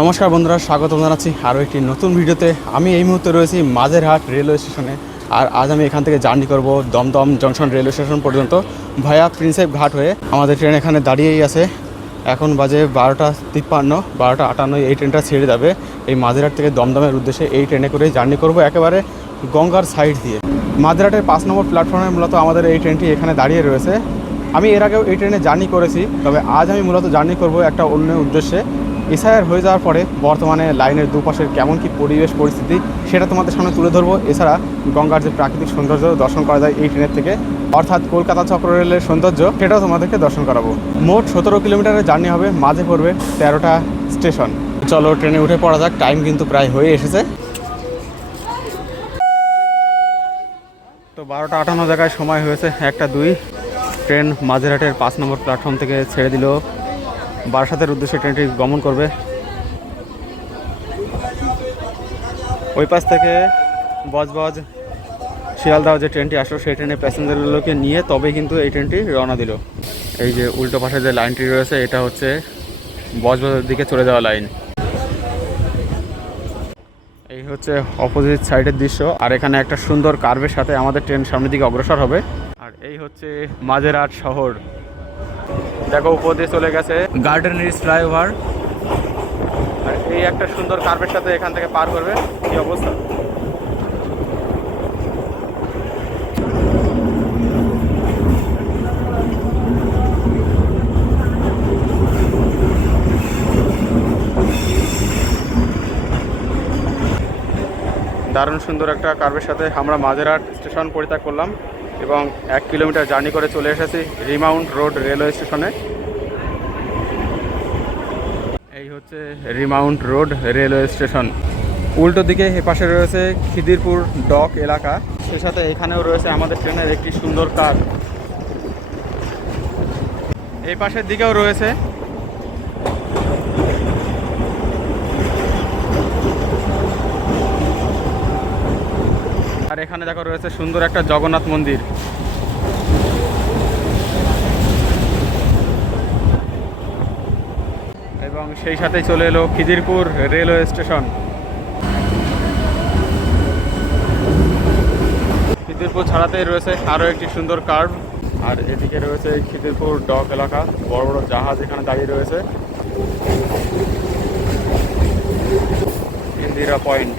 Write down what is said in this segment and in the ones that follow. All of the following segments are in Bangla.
নমস্কার বন্ধুরা, স্বাগত জানাচ্ছি আরও একটি নতুন ভিডিওতে। আমি এই মুহূর্তে রয়েছি মাঝেরহাট রেলওয়ে স্টেশনে। আর আজ আমি এখান থেকে জার্নি করব দমদম জংশন রেলওয়ে স্টেশন পর্যন্ত ভায়া প্রিন্সেপ ঘাট হয়ে। আমাদের ট্রেন এখানে দাঁড়িয়েই আছে। এখন বাজে 12:53, 12:58 এই ট্রেনটা ছেড়ে যাবে এই মাঝেরহাট থেকে দমদমের উদ্দেশ্যে। এই ট্রেনে করে জার্নি করব একেবারে গঙ্গার সাইড দিয়ে। মাঝেরহাটের 5 নম্বর প্ল্যাটফর্মে মূলত আমাদের এই ট্রেনটি এখানে দাঁড়িয়ে রয়েছে। আমি এর আগেও এই ট্রেনে জার্নি করেছি, তবে আজ আমি মূলত জার্নি করব একটা অন্য উদ্দেশ্যে। এসআইআর হয়ে যাওয়ার পরে বর্তমানে লাইনের দুপাশের কেমন কী পরিবেশ পরিস্থিতি সেটা তোমাদের সামনে তুলে ধরবো। এছাড়া গঙ্গার যে প্রাকৃতিক সৌন্দর্য দর্শন করা যায় এই ট্রেনের থেকে, অর্থাৎ কলকাতা চক্র রেলের সৌন্দর্য, সেটাও তোমাদেরকে দর্শন করাবো। মোট 17 কিলোমিটারের জার্নি হবে, মাঝে পড়বে 13টা স্টেশন। চলো ট্রেনে উঠে পড়া যাক, টাইম কিন্তু প্রায় হয়ে এসেছে। তো 12:58 জায়গায় সময় হয়েছে 1:02। ট্রেন মাঝেরহাটের 5 নম্বর প্ল্যাটফর্ম থেকে ছেড়ে দিল, বারাসাতের উদ্দেশ্যে ট্রেনটি গমন করবে। ওই পাশ থেকে বজবজ শিয়ালদহ যে ট্রেনটি আসলো সেই ট্রেনে প্যাসেঞ্জারগুলোকে নিয়ে তবে কিন্তু এই ট্রেনটি রওনা দিল। এই যে উল্টো পাশে যে লাইনটি রয়েছে এটা হচ্ছে বজবজের দিকে চলে যাওয়া লাইন। এই হচ্ছে অপোজিট সাইডের দৃশ্য। আর এখানে একটা সুন্দর কার্ভের সাথে আমাদের ট্রেন সামনের দিকে অগ্রসর হবে। আর এই হচ্ছে মাঝেরহাট শহর। দেখো উপর দিয়ে চলে গেছে গার্ডেন রিচ ফ্লাইওভার। আর এই একটা সুন্দর কার্ভের সাথে এখান থেকে পার করবে। কি অবস্থা! দারুণ সুন্দর একটা কার্ভের সাথে আমরা মাঝেরহাট স্টেশন পরিত্যাগ করলাম এবং 1 কিলোমিটার জার্নি করে চলে এসেছি রিমাউন্ট রোড রেলওয়ে স্টেশনে। এই হচ্ছে রিমাউন্ট রোড রেলওয়ে স্টেশন। উল্টো দিকে এপাশে রয়েছে খিদিরপুর ডক এলাকা, সে সাথে এখানেও রয়েছে আমাদের ট্রেনের একটি সুন্দর কার। এই পাশের দিকেও রয়েছে। আর এখানে দেখো রয়েছে সুন্দর একটা জগন্নাথ মন্দির। এবং সেই সাথে চলে এলো খিদিরপুর রেলওয়ে স্টেশন। খিদিরপুর ছাড়াতেই রয়েছে আরও একটি সুন্দর কার্ভ। আর এদিকে রয়েছে খিদিরপুর ডক এলাকা, বড় বড় জাহাজ এখানে দাঁড়িয়ে রয়েছে। ইন্দিরা পয়েন্ট।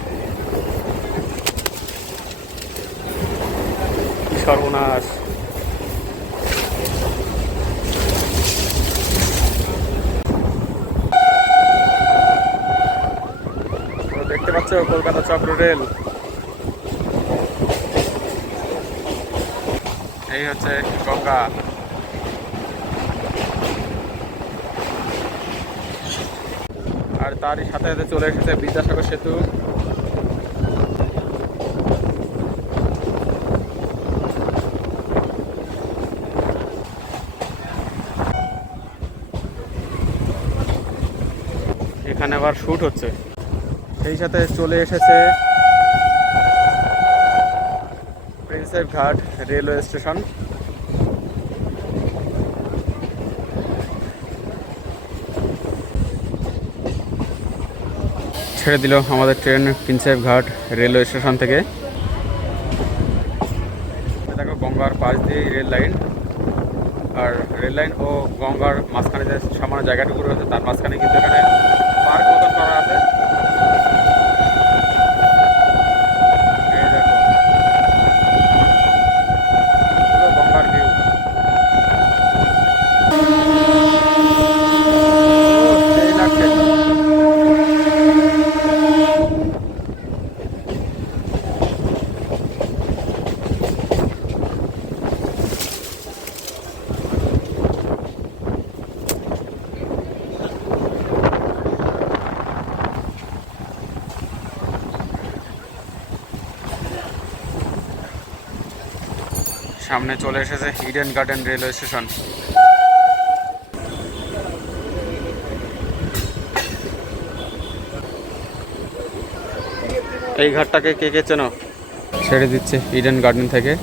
কি সর্বনাশ! দেখতে পাচ্ছ কলকাতা চক্র রেল। এই হচ্ছে গঙ্গা। আর তারই সাথে সাথে চলে এসেছে বিদ্যাসাগর সেতু। এখানে আবার শুট হচ্ছে। সেই সাথে চলে এসেছে প্রিন্সেপ ঘাট রেলওয়ে স্টেশন। ছেড়ে দিল আমাদের ট্রেন প্রিন্সেপ ঘাট রেলওয়ে স্টেশন থেকে। দেখো গঙ্গার পাশ দিয়ে রেল লাইন, আর রেল লাইন ও গঙ্গার মাঝখানে যে সামান্য জায়গাটুকু রয়েছে তার মাঝখানে কিন্তু এখানে পার্ক মতন করা আছে। এই দেখো পুরো গঙ্গার ভিউ। সেই লাগছে। সামনে চলে এসেছে ইডেন গার্ডেন রেলওয়ে স্টেশন। এই ঘাটটাকে কে কে চেনো? ছেড়ে দিচ্ছে ইডেন গার্ডেন থেকে।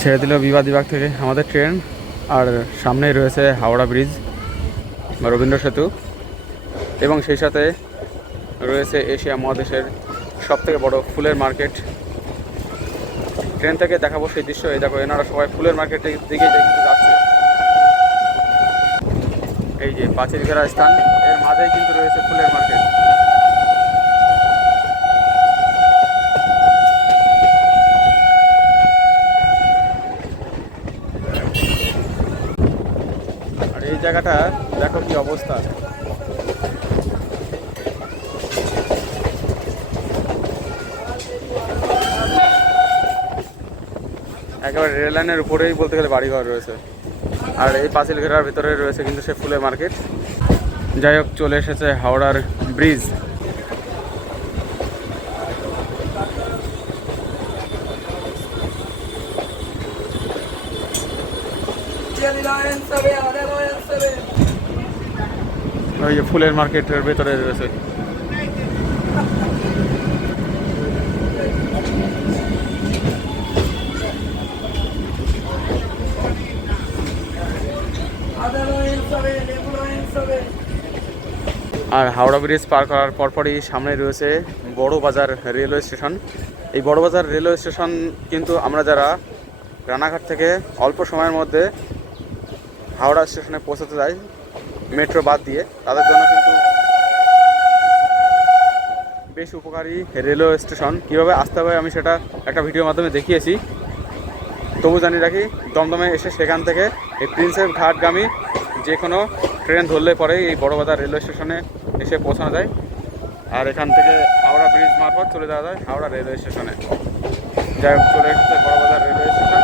ছেড়ে দিল বিভাগ থেকে আমাদের ট্রেন। আর সামনেই রয়েছে হাওড়া ব্রিজ বা রবীন্দ্র সেতু, এবং সেই সাথে রয়েছে এশিয়া মহাদেশের সবথেকে বড় ফুলের মার্কেট। ট্রেন থেকে দেখাবো সেই দৃশ্য। এই দেখো, এনারা সবাই ফুলের মার্কেটের দিকে কিন্তু যাচ্ছে। এই যে পাঁচিল ঘেরা স্থান, এর মাঝেই কিন্তু রয়েছে ফুলের মার্কেট। আর এই জায়গাটা দেখো কি অবস্থা। একেবারে রেল লাইনের উপরেই বলতে গেলে বাড়িঘর রয়েছে। আর এই পাঁচিল ঘেরার ভিতরে রয়েছে কিন্তু সে ফুলের মার্কেট। যাই হোক, চলে এসেছে হাওড়ার ব্রিজ। ওই যে ফুলের মার্কেটের ভেতরে রয়েছে। আর হাওড়া ব্রিজ পার করার পরপরই সামনে রয়েছে বড় বাজার রেলওয়ে স্টেশন। এই বড় বাজার রেলওয়ে স্টেশন কিন্তু আমরা যারা রানাঘাট থেকে অল্প সময়ের মধ্যে হাওড়া স্টেশনে পৌঁছাতে যাই মেট্রো বাদ দিয়ে, তাদের জন্য কিন্তু বেশ উপকারী রেলওয়ে স্টেশন। কীভাবে আসতে হবে আমি সেটা একটা ভিডিওর মাধ্যমে দেখিয়েছি। তবু জানি রাখি, দমদমে এসে সেখান থেকে এই প্রিন্সেপ ঘাটগামী যে কোনো ট্রেন ধরলে পরে এই বড়বাজার রেলওয়ে স্টেশনে এসে পৌঁছানো যায়। আর এখান থেকে হাওড়া ব্রিজ মারফত চলে যাওয়া যায় হাওড়া রেলওয়ে স্টেশনে। যাই হোক, চলে এসেছে বড়বাজার রেলওয়ে স্টেশন।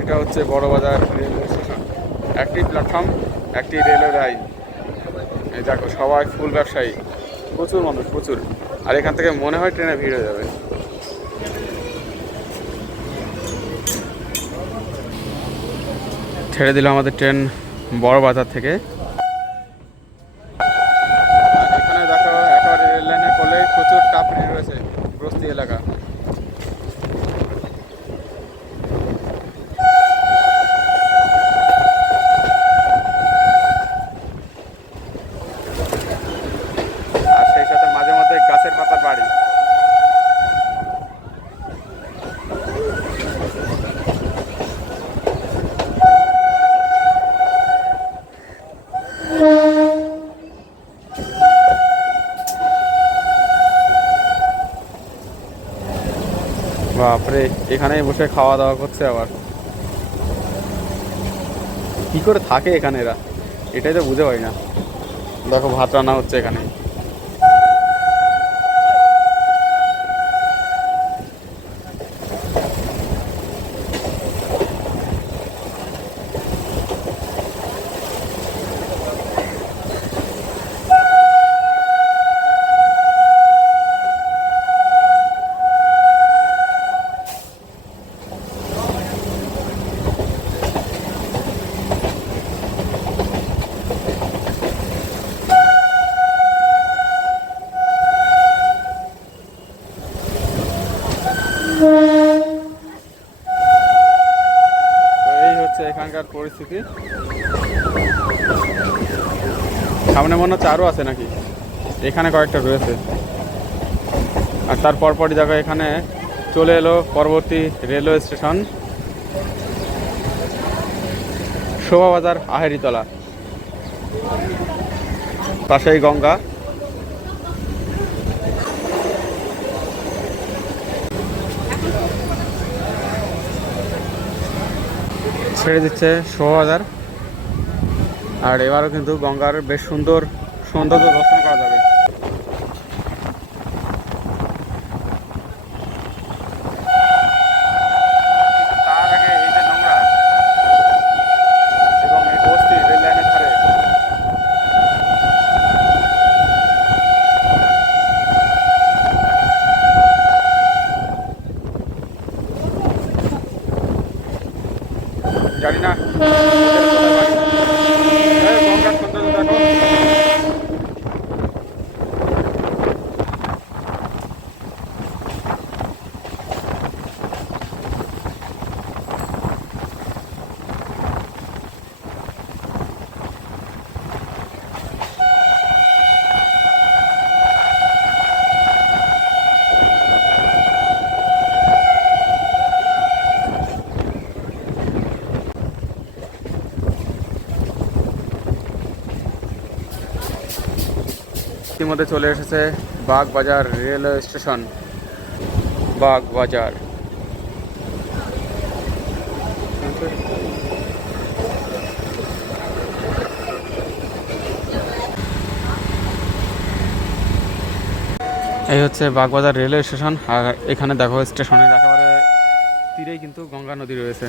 এটা হচ্ছে বড়বাজার রেলওয়ে স্টেশন। একটি প্ল্যাটফর্ম, একটি রেলওয়ে লাইন। এই দেখো, সবাই ফুল ব্যবসায়ী, প্রচুর মানুষ, প্রচুর। আর এখান থেকে মনে হয় ট্রেনে ভিড় হয়ে যাবে। ছেড়ে দিল আমাদের ট্রেন বড়বাজার থেকে। এখানে দেখো, একেবারে রেল লাইনের কোলে প্রচুর টাপরি রয়েছে, বস্তি এলাকা। আর সেই সাথে মাঝে মধ্যে গাছের পাতার বাড়ি। বাপরে, এখানেই বসে খাওয়া দাওয়া করছে। আবার কি করে থাকে এখানে এরা, এটাই তো বুঝে পাই না। দেখো, ভাত রান্না হচ্ছে এখানে। এখানকার পরিস্থিতি। সামনে মনে হচ্ছে আরও আছে নাকি, এখানে কয়েকটা রয়েছে। আর তার পরপরই দেখো, এখানে চলে এলো পরবর্তী রেলওয়ে স্টেশন শোভাবাজার আহেরিতলা। পাশেই গঙ্গা। ছেড়ে দিচ্ছে শোভাবাজার। আর এবারও কিন্তু গঙ্গার বেশ সুন্দর সৌন্দর্য দর্শন করা যাবে। তার আগে এই যে নোংরা এবং এই বস্তি রেল লাইনের ধারে, জানি না গঙ্গার সৌন্দর্য দেখো। ইতিমধ্যে চলে এসেছে বাগবাজার রেলওয়ে স্টেশন। বাগবাজার এই হচ্ছে বাগবাজার রেলওয়ে স্টেশন। আর এখানে দেখো স্টেশনের একেবারে তীরেই কিন্তু গঙ্গা নদী রয়েছে।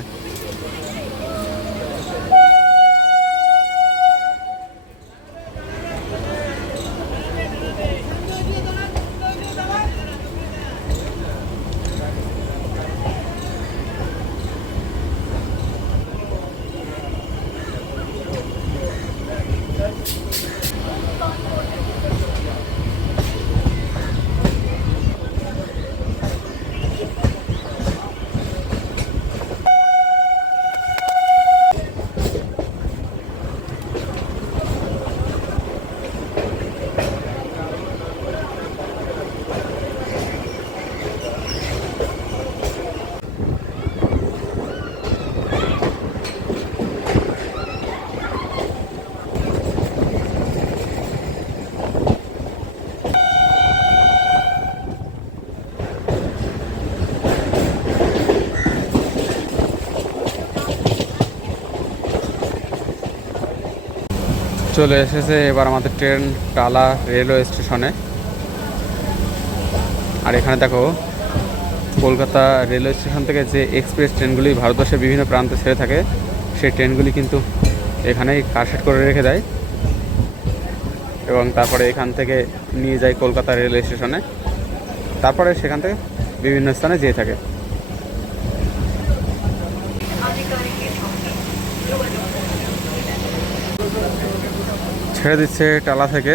চলে এসেছে এবার আমাদের ট্রেন টালা রেলওয়ে স্টেশনে। আর এখানে দেখো কলকাতা রেলওয়ে স্টেশন থেকে যে এক্সপ্রেস ট্রেনগুলি ভারতবর্ষের বিভিন্ন প্রান্তে ছেড়ে থাকে, সেই ট্রেনগুলি কিন্তু এখানেই কারশেড করে রেখে দেয় এবং তারপরে এখান থেকে নিয়ে যায় কলকাতা রেলওয়ে স্টেশনে, তারপরে সেখান থেকে বিভিন্ন স্থানে যেয়ে থাকে। ছেড়ে দিচ্ছে টালা থেকে।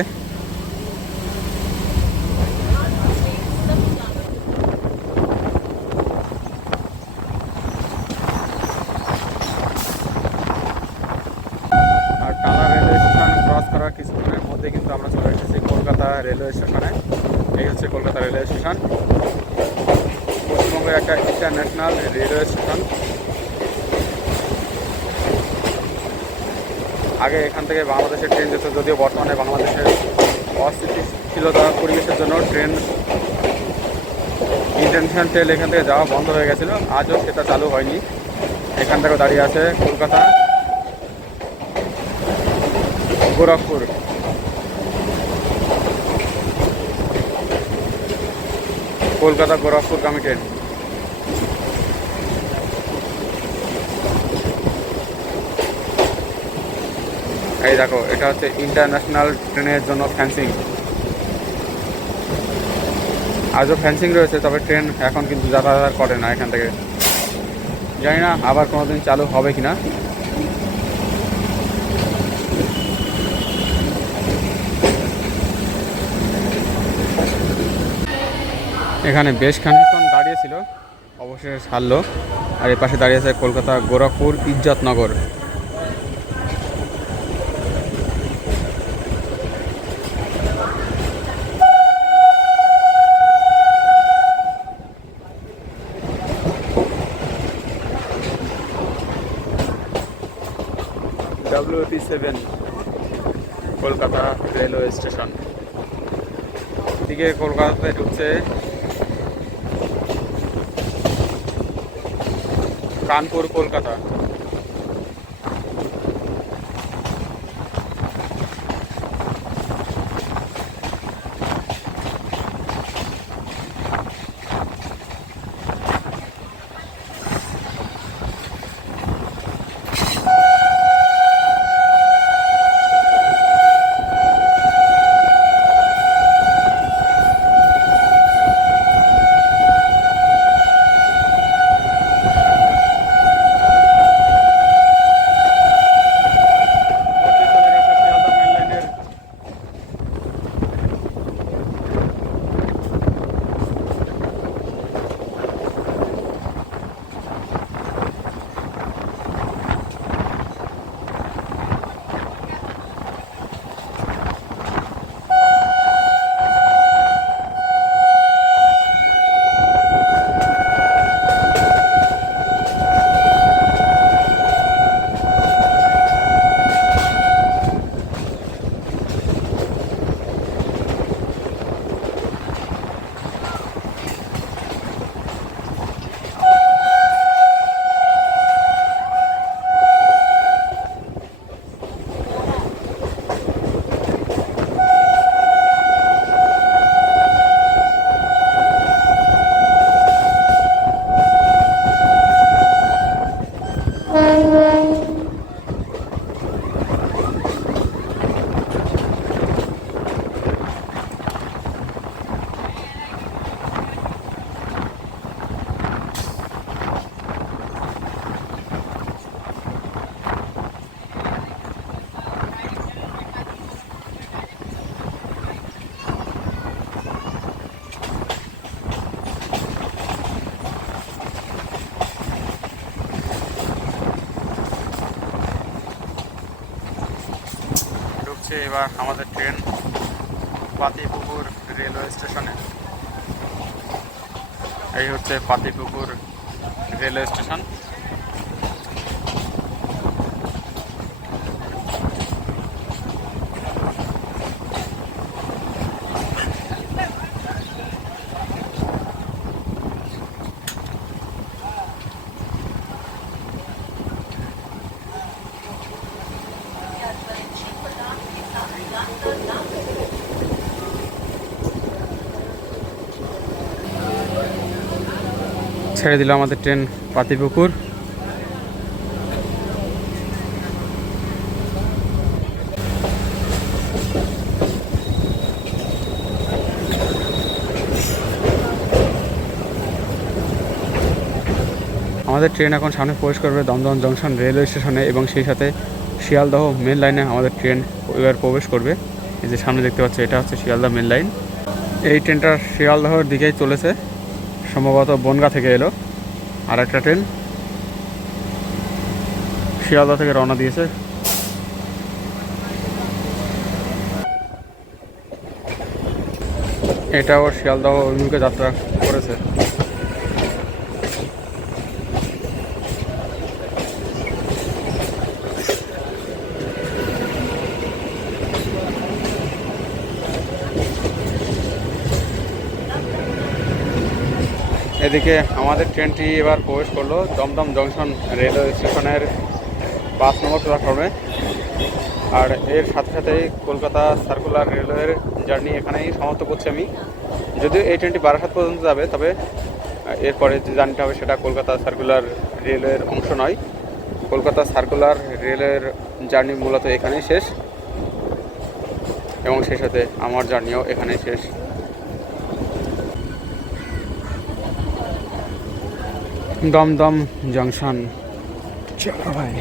আর টালা রেলওয়ে স্টেশন ক্রস করার কিছুক্ষণের মধ্যে কিন্তু আমরা চলে এসেছি কলকাতা রেলওয়ে স্টেশনে। এই হচ্ছে কলকাতা রেলওয়ে স্টেশন, পশ্চিমবঙ্গের একটা ইন্টারন্যাশনাল রেলওয়ে স্টেশন। আগে এখান থেকে বাংলাদেশের ট্রেন যেত, যদিও বর্তমানে বাংলাদেশের অস্থিতিশীলতা পরিবেশের জন্য ট্রেন ইন্টারন্যাশনাল ট্রেন এখান থেকে যাওয়া বন্ধ হয়ে গেছিলো, আজও সেটা চালু হয়নি। এখান থেকেও দাঁড়িয়ে আছে কলকাতা গোরখপুর। কলকাতা গোরখপুরগামী ট্রেন। এই দেখো, এটা হচ্ছে ইন্টারন্যাশনাল ট্রেনের জন্য ফ্যান্সিং। আজও ফ্যান্সিং রয়েছে, তবে ট্রেন এখন কিন্তু যাতায়াত করে না এখান থেকে। জানি না আবার কোনোদিন চালু হবে কিনা। এখানে বেশ খানিকক্ষণ দাঁড়িয়েছিল, অবশেষে ছাড়লো। আর এর পাশে দাঁড়িয়ে আছে Kolkata Gorakhpur Izzatnagar. WP7 Kolkata railway station. এদিকে কলকাতাতে ঢুকছে কানপুর কলকাতা। হচ্ছে এবার আমাদের ট্রেন পাতিপুকুর রেলওয়ে স্টেশনে। এই হচ্ছে পাতিপুকুর রেলওয়ে স্টেশন। ছেড়ে দিল আমাদের ট্রেন পাতিপুকুর। আমাদের ট্রেন এখন সামনে প্রবেশ করবে দমদম জংশন রেলওয়ে স্টেশনে এবং সেই সাথে শিয়ালদহ মেন লাইনে আমাদের ট্রেন এবার প্রবেশ করবে। এই যে সামনে দেখতে পাচ্ছি এটা হচ্ছে শিয়ালদহ মেন লাইন। এই ট্রেনটা শিয়ালদহর দিকেই চলেছে, সম্ভবত বনগাঁ থেকে এলো। আর একটা ট্রেন শিয়ালদহ থেকে রওনা দিয়েছে। এটাও শিয়ালদহ অভিমুখে যাত্রা করেছে। এদিকে আমাদের ট্রেনটি এবার প্রবেশ করলো দমদম জংশন রেলওয়ে স্টেশনের 5 নম্বর প্ল্যাটফর্মে। আর এর সাথে সাথেই কলকাতা সার্কুলার রেলওয়ের জার্নি এখানেই সমাপ্ত করছি আমি। যদিও এই ট্রেনটি বারাসাত পর্যন্ত যাবে, তবে এরপরে যে জার্নিটা হবে সেটা কলকাতা সার্কুলার রেলওয়ের অংশ নয়। কলকাতা সার্কুলার রেলওয়ের জার্নি মূলত এখানেই শেষ এবং সেই সাথে আমার জার্নিও এখানেই শেষ। দমদম জংশন, চলো ভাই।